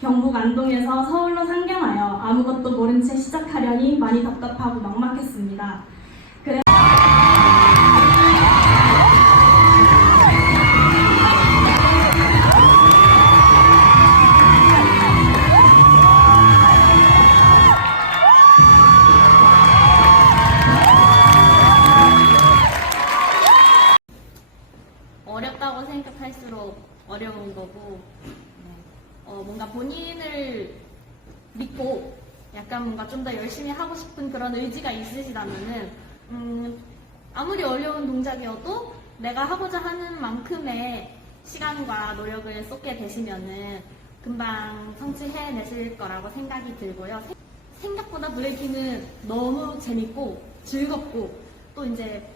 경북 안동에서 서울로 상경하여 아무것도 모른 채 시작하려니 많이 답답하고 막막했습니다. 어렵다고 생각할수록 어려운 거고 네. 어, 뭔가 본인을 믿고 약간 뭔가 좀 더 열심히 하고 싶은 그런 의지가 있으시다면은 음, 아무리 어려운 동작이어도 내가 하고자 하는 만큼의 시간과 노력을 쏟게 되시면은 금방 성취해내실 거라고 생각이 들고요. 생- 생각보다 브레이킹은 너무 재밌고 즐겁고 또 이제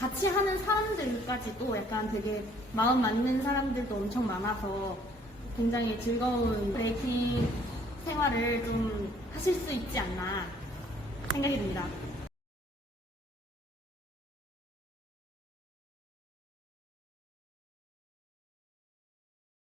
같이 하는 사람들까지도 약간 되게 마음 맞는 사람들도 엄청 많아서 굉장히 즐거운 브레이킹 생활을 좀 하실 수 있지 않나 생각이 듭니다.